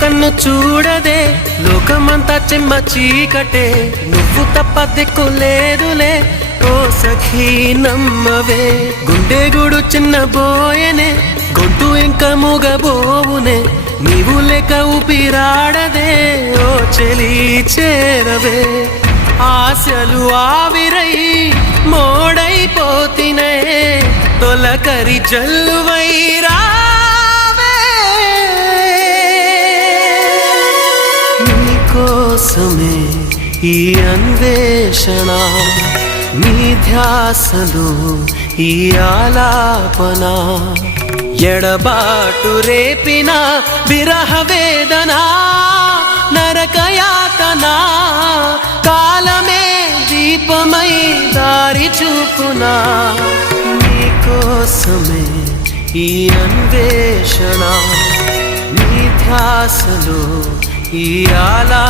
కన్ను చూడదే లోకమంతా చెమ్మ చీకటే నువ్వు తప్ప దిక్కులేదులే ఓ సఖీ నమ్మవే గుండె గుడు చిన్న బోయనే గొంతు ఇంకా మూగబోవునే నీవు లేక ఊపిరాడదే ఓ చెలి చేరవే ఆశలు ఆవిరై మోడైపోతినే తొలకరి జల్లువైరా కోసమే ఈ అన్వేషణ నీ ధ్యాసలో ఈ ఆలాపన ఎడబాటు రేపిన విరహ వేదన నరకయాతన కాలమే దీపమై దారి చూపునా నీ కోసమే ఈ అన్వేషణ నీ ధ్యాసలో ఈ ఆలా